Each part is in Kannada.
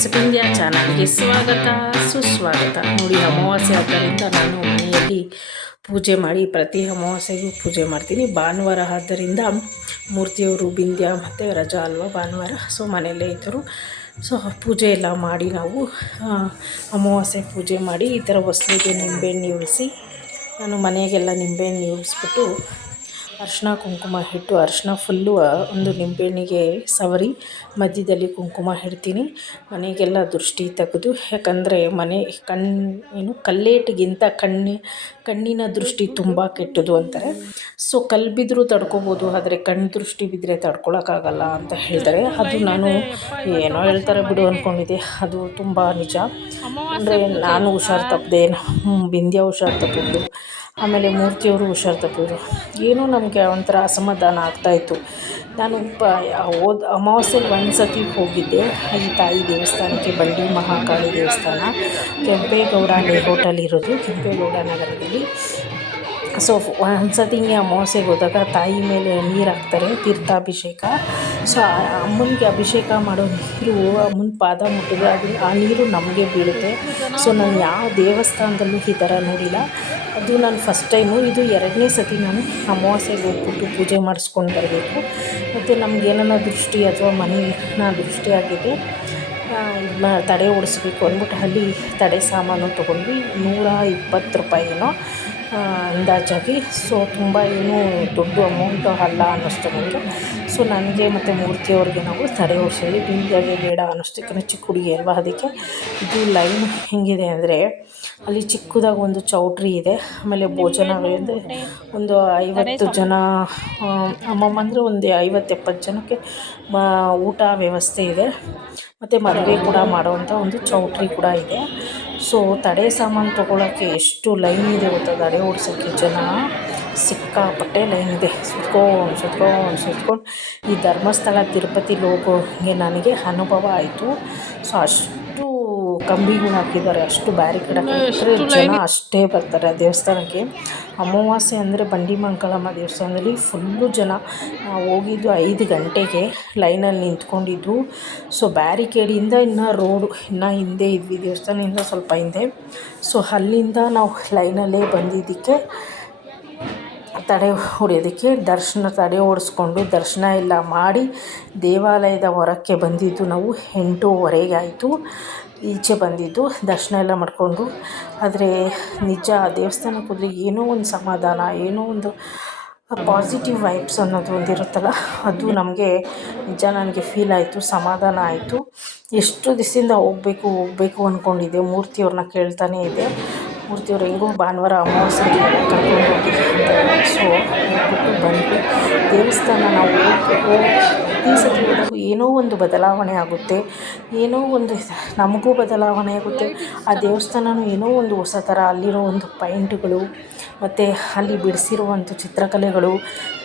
ಫ್ರೆಂಡ್ಸ್, ವಿಂಧ್ಯ ಚಾನಲ್ಗೆ ಸ್ವಾಗತ ಸುಸ್ವಾಗತ. ನೋಡಿ, ಅಮಾವಾಸ್ಯೆ ಆದ್ದರಿಂದ ನಾನು ಮನೆಯಲ್ಲಿ ಪೂಜೆ ಮಾಡಿ ಪ್ರತಿ ಅಮಾವಾಸ್ಯೆಗೂ ಪೂಜೆ ಮಾಡ್ತೀನಿ. ಭಾನುವಾರ ಆದ್ದರಿಂದ ಮೂರ್ತಿಯವರು ವಿಂಧ್ಯ ಮತ್ತು ರಜಾ ಅಲ್ವಾ ಭಾನುವಾರ, ಸೊ ಮನೆಯಲ್ಲೇ ಇದ್ದರು. ಸೊ ಪೂಜೆ ಎಲ್ಲ ಮಾಡಿ ನಾವು ಅಮಾವಾಸ್ಯೆ ಪೂಜೆ ಮಾಡಿ ಈ ಥರ ಹೊಸ್ಲಿಗೆ ನಿಂಬೆಹಣ್ಣು ಉಳಿಸಿ ನಾನು ಮನೆಗೆಲ್ಲ ನಿಂಬೆಹಣ್ಣು ಉಳಿಸ್ಬಿಟ್ಟು ಅರಿಶಿನ ಕುಂಕುಮ ಇಟ್ಟು ಅರಿಶಿನ ಫುಲ್ಲು ಒಂದು ನಿಂಬೆಹಣ್ಣಿಗೆ ಸವರಿ ಮಧ್ಯದಲ್ಲಿ ಕುಂಕುಮ ಇಡ್ತೀನಿ. ಮನೆಗೆಲ್ಲ ದೃಷ್ಟಿ ತೆಗೆದು, ಯಾಕಂದರೆ ಮನೆ ಕಲ್ಲೇಟಿಗಿಂತ ಕಣ್ಣಿನ ದೃಷ್ಟಿ ತುಂಬ ಕೆಟ್ಟದು ಅಂತಾರೆ. ಸೊ ಕಲ್ಲು ಬಿದ್ದರೂ ತಡ್ಕೊಬೋದು, ಆದರೆ ಕಣ್ಣು ದೃಷ್ಟಿ ಬಿದ್ದರೆ ತಡ್ಕೊಳಕ್ಕಾಗಲ್ಲ ಅಂತ ಹೇಳ್ತಾರೆ. ಅದು ನಾನು ಏನೋ ಹೇಳ್ತಾರೆ ಬಿಡು ಅಂದ್ಕೊಂಡಿದ್ದೆ, ಅದು ತುಂಬ ನಿಜ. ಅಂದರೆ ನಾನು ಹುಷಾರು ತಪ್ಪದೆ, ವಿಂಧ್ಯ ಹುಷಾರು ತಪ್ಪಿದ್ದು, ಆಮೇಲೆ ಮೂರ್ತಿಯವರು ಹುಷಾರು ತಪ್ಪಿದ್ರು. ಏನೋ ನಮಗೆ ಒಂಥರ ಅಸಮಾಧಾನ ಆಗ್ತಾಯಿತ್ತು. ನಾನು ಅಮಾವಾಸ್ಯೆಗೆ ಒಂದು ಸತಿ ಹೋಗಿದ್ದೆ ಈ ತಾಯಿ ದೇವಸ್ಥಾನಕ್ಕೆ, ಬಂಡಿ ಮಹಾಕಾಳಿ ದೇವಸ್ಥಾನ, ಕೆಂಪೇಗೌಡ ಲೇಔಟಲ್ಲಿರೋದು, ಕೆಂಪೇಗೌಡ ನಗರದಲ್ಲಿ. ಸೊ ಒಂದು ಸತಿ ಹಿಂಗೆ ಅಮಾವಾಸ್ಯೆಗೆ ಹೋದಾಗ ತಾಯಿ ಮೇಲೆ ನೀರು ಹಾಕ್ತಾರೆ, ತೀರ್ಥಾಭಿಷೇಕ. ಸೊ ಅಮ್ಮನಿಗೆ ಅಭಿಷೇಕ ಮಾಡೋ ನೀರು ಅಮ್ಮನ ಪಾದ ಮುಟ್ಟಿದ್ರೆ ಆ ನೀರು ನಮಗೆ ಬೀಳುತ್ತೆ. ಸೊ ನಾನು ಯಾವ ದೇವಸ್ಥಾನದಲ್ಲೂ ಈ ಥರ ನೋಡಿಲ್ಲ. ಅದು ನಾನು ಫಸ್ಟ್ ಟೈಮು. ಇದು 2ನೇ ಸತಿ ನಾನು ಅಮಾವಾಸ್ಯೆಗೆ ಹೋಗ್ಬಿಟ್ಟು ಪೂಜೆ ಮಾಡಿಸ್ಕೊಂಡು ಬರಬೇಕು. ಮತ್ತು ನಮಗೇನೋ ದೃಷ್ಟಿ ಅಥವಾ ಮನೆಯ ದೃಷ್ಟಿ ಆಗಿದೆ, ತಡೆ ಓಡಿಸ್ಬೇಕು ಅಂದ್ಬಿಟ್ಟು ಅಲ್ಲಿ ತಡೆ ಸಾಮಾನು ತೊಗೊಂಡ್ವಿ. 120 ರೂಪಾಯಿನೋ ಅಂದಾಜಾಗಿ. ಸೊ ತುಂಬ ಏನೂ ದೊಡ್ಡ ಅಮೌಂಟು ಅಲ್ಲ ಅನ್ನಿಸ್ತು ನನಗೆ. ಸೊ ನನಗೆ ಮತ್ತು ಮೂರ್ತಿಯವ್ರಿಗೆ ನಾವು ತಡೆ ಓಡಿಸಿದ್ವಿ. ವಿಂಧ್ಯಗೆ ಬೇಡ ಅನ್ನಿಸ್ತು, ಯಾಕಂದರೆ ಚಿಕ್ಕ ಹುಡುಗಿ ಅಲ್ವಾ. ಅದಕ್ಕೆ ಇದು ಲೈನ್ ಹೆಂಗಿದೆ ಅಂದರೆ, ಅಲ್ಲಿ ಚಿಕ್ಕದಾಗಿ ಒಂದು ಚೌಟ್ರಿ ಇದೆ. ಆಮೇಲೆ ಭೋಜನ ಅಂದರೆ ಒಂದು 50 ಜನ ಅಮ್ಮಮ್ಮ ಅಂದರೆ ಒಂದು 50-70 ಜನಕ್ಕೆ ಊಟ ವ್ಯವಸ್ಥೆ ಇದೆ. ಮತ್ತು ಮದುವೆ ಕೂಡ ಮಾಡೋವಂಥ ಒಂದು ಚೌಟ್ರಿ ಕೂಡ ಇದೆ. ಸೊ ತಡೆ ಸಾಮಾನು ತೊಗೊಳಕ್ಕೆ ಎಷ್ಟು ಲೈನ್ ಇದೆ ಗೊತ್ತಾ, ತಡೆ ಓಡಿಸೋಕ್ಕೆ ಜನ ಸಿಕ್ಕಾಪಟ್ಟೆ ಲೈನ್ ಇದೆ. ಸುತ್ಕೊಂಡು ಈ ಧರ್ಮಸ್ಥಳ ತಿರುಪತಿಲಿ ಹೋಗೋಂಗೆ ನನಗೆ ಅನುಭವ ಆಯಿತು. ಸೊ ಅಷ್ಟು ಕಂಬಿಗಳು ಹಾಕಿದ್ದಾರೆ, ಅಷ್ಟು ಬ್ಯಾರಿಕೇಡ್ ಹಾಕಿದ್ರೆ ಜನ ಅಷ್ಟೇ ಬರ್ತಾರೆ ಆ ದೇವಸ್ಥಾನಕ್ಕೆ. ಅಮಾವಾಸ್ಯೆ ಅಂದರೆ ಬಂಡಿ ಮಹಾಕಾಳಮ್ಮ ದೇವಸ್ಥಾನದಲ್ಲಿ ಫುಲ್ಲು ಜನ. ನಾವು ಹೋಗಿದ್ದು 5 ಗಂಟೆಗೆ, ಲೈನಲ್ಲಿ ನಿಂತ್ಕೊಂಡಿದ್ದು. ಸೊ ಬ್ಯಾರಿಕೇಡಿಂದ ಇನ್ನು ರೋಡು ಇನ್ನೂ ಹಿಂದೆ ಇದ್ವಿ, ದೇವಸ್ಥಾನದಿಂದ ಸ್ವಲ್ಪ ಹಿಂದೆ. ಸೊ ಅಲ್ಲಿಂದ ನಾವು ಲೈನಲ್ಲೇ ಬಂದಿದ್ದಕ್ಕೆ, ತಡೆ ಹೊಡೆಯೋದಕ್ಕೆ ತಡೆ ಓಡಿಸ್ಕೊಂಡು ದರ್ಶನ ಎಲ್ಲ ಮಾಡಿ ದೇವಾಲಯದ ಹೊರಕ್ಕೆ ಬಂದಿದ್ದು ನಾವು 8:15 ಆಯಿತು. ಈಚೆ ಬಂದಿದ್ದು ದರ್ಶನ ಎಲ್ಲ ಮಾಡಿಕೊಂಡು. ಆದರೆ ನಿಜ, ದೇವಸ್ಥಾನಕ್ಕೆ ಹೋದರೆ ಏನೋ ಒಂದು ಸಮಾಧಾನ, ಏನೋ ಒಂದು ಪಾಸಿಟಿವ್ ವೈಬ್ಸ್ ಅನ್ನೋದು ಒಂದಿರುತ್ತಲ್ಲ, ಅದು ನಮಗೆ ನಿಜ ನನಗೆ ಫೀಲ್ ಆಯಿತು, ಸಮಾಧಾನ ಆಯಿತು. ಎಷ್ಟು ದಿವಸದಿಂದ ಹೋಗಬೇಕು ಅಂದ್ಕೊಂಡಿದ್ದೆ. ಮೂರ್ತಿಯವ್ರನ್ನ ಕೇಳ್ತಾನೇ ಇದೆ. ಮೂರ್ತಿಯವ್ರು ಹೆಂಗೂ ಭಾನುವಾರ ಅಮಾವಾಸ್ಯೆ ಕರ್ಕೊಂಡು ಹೋಗಿ ಅಂತ. ಸೊ ಹೋಗ್ಬಿಟ್ಟು ಬಂದ್ವಿ. ದೇವಸ್ಥಾನ ನಾವು ಈ ಸತಿ ಹೋದಾಗ ಏನೋ ಒಂದು ಬದಲಾವಣೆ ಆಗುತ್ತೆ, ಏನೋ ಒಂದು ನಮಗೂ ಬದಲಾವಣೆ ಆಗುತ್ತೆ. ಆ ದೇವಸ್ಥಾನವೂ ಏನೋ ಒಂದು ಹೊಸ ಥರ, ಅಲ್ಲಿರೋ ಒಂದು ಪೈಂಟ್ಗಳು ಮತ್ತು ಅಲ್ಲಿ ಬಿಡಿಸಿರುವಂಥ ಚಿತ್ರಕಲೆಗಳು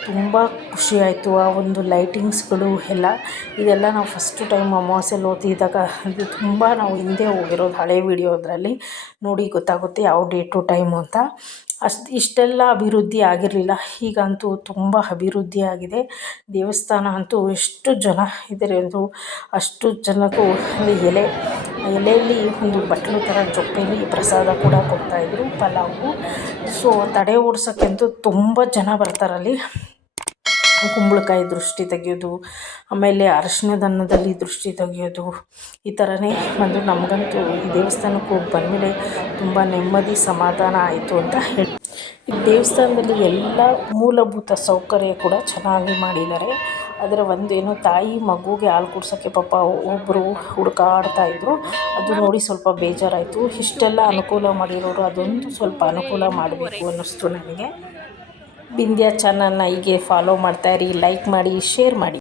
ತುಂಬ ಖುಷಿಯಾಯಿತು. ಆ ಒಂದು ಲೈಟಿಂಗ್ಸ್ಗಳು ಇದೆಲ್ಲ ನಾವು ಫಸ್ಟ್ ಟೈಮ್ ಅಮಾವಾಸ್ಯೆಯಲ್ಲಿ ಓದಿದಾಗ, ಅದು ತುಂಬ ನಾವು ಹಿಂದೆ ಹೋಗಿರೋದು ಹಳೆ ವೀಡಿಯೋದ್ರಲ್ಲಿ ನೋಡಿ ಗೊತ್ತಾಗುತ್ತೆ ಯಾವ ಡೇಟು ಟೈಮು ಅಂತ. ಇಷ್ಟೆಲ್ಲ ಅಭಿವೃದ್ಧಿ ಆಗಿರಲಿಲ್ಲ. ಈಗಂತೂ ತುಂಬ ಅಭಿವೃದ್ಧಿ ಆಗಿದೆ. ದೇವಸ್ಥಾನ ಅಂತೂ ಎಷ್ಟು ಜನ ಇದ್ದಾರೆ ಅಂದರೂ ಅಷ್ಟು ಜನಕ್ಕೂ ಎಲೆಯಲ್ಲಿ ಒಂದು ಬಟ್ಲು ಥರ ಜೊಪ್ಪೆಯಲ್ಲಿ ಪ್ರಸಾದ ಕೂಡ ಕೊಡ್ತಾಯಿದ್ರು, ಪಲಾವು. ಸೊ ತಡೆ ಓಡ್ಸೋಕ್ಕಂತೂ ತುಂಬ ಜನ ಬರ್ತಾರಲ್ಲಿ. ಕುಂಬಳಕಾಯಿ ದೃಷ್ಟಿ ತೆಗೆಯೋದು, ಆಮೇಲೆ ಅರಿಶಿಣದ ಅನ್ನದಲ್ಲಿ ದೃಷ್ಟಿ ತೆಗೆಯೋದು, ಈ ಥರನೇ ಬಂದು ನಮಗಂತೂ ಈ ದೇವಸ್ಥಾನಕ್ಕೆ ಹೋಗಿ ಬಂದಮೇಲೆ ತುಂಬ ನೆಮ್ಮದಿ ಸಮಾಧಾನ ಆಯಿತು ಅಂತ ಹೇಳಿ. ಈ ದೇವಸ್ಥಾನದಲ್ಲಿ ಎಲ್ಲ ಮೂಲಭೂತ ಸೌಕರ್ಯ ಕೂಡ ಚೆನ್ನಾಗಿ ಮಾಡಿದ್ದಾರೆ. ಅದರ ಒಂದೇನೋ ತಾಯಿ ಮಗುಗೆ ಹಾಲು ಕುಡ್ಸೋಕ್ಕೆ ಪಾಪ ಒಬ್ಬರು ಹುಡುಕಾಡ್ತಾಯಿದ್ರು. ಅದು ನೋಡಿ ಸ್ವಲ್ಪ ಬೇಜಾರಾಯಿತು. ಇಷ್ಟೆಲ್ಲ ಅನುಕೂಲ ಮಾಡಿರೋರು ಅದೊಂದು ಸ್ವಲ್ಪ ಅನುಕೂಲ ಮಾಡಬೇಕು ಅನ್ನಿಸ್ತು ನನಗೆ. ವಿಂಧ್ಯ ಚಾನಲ್ನ ಹೀಗೆ ಫಾಲೋ ಮಾಡ್ತಾಯಿರಿ, ಲೈಕ್ ಮಾಡಿ, ಶೇರ್ ಮಾಡಿ.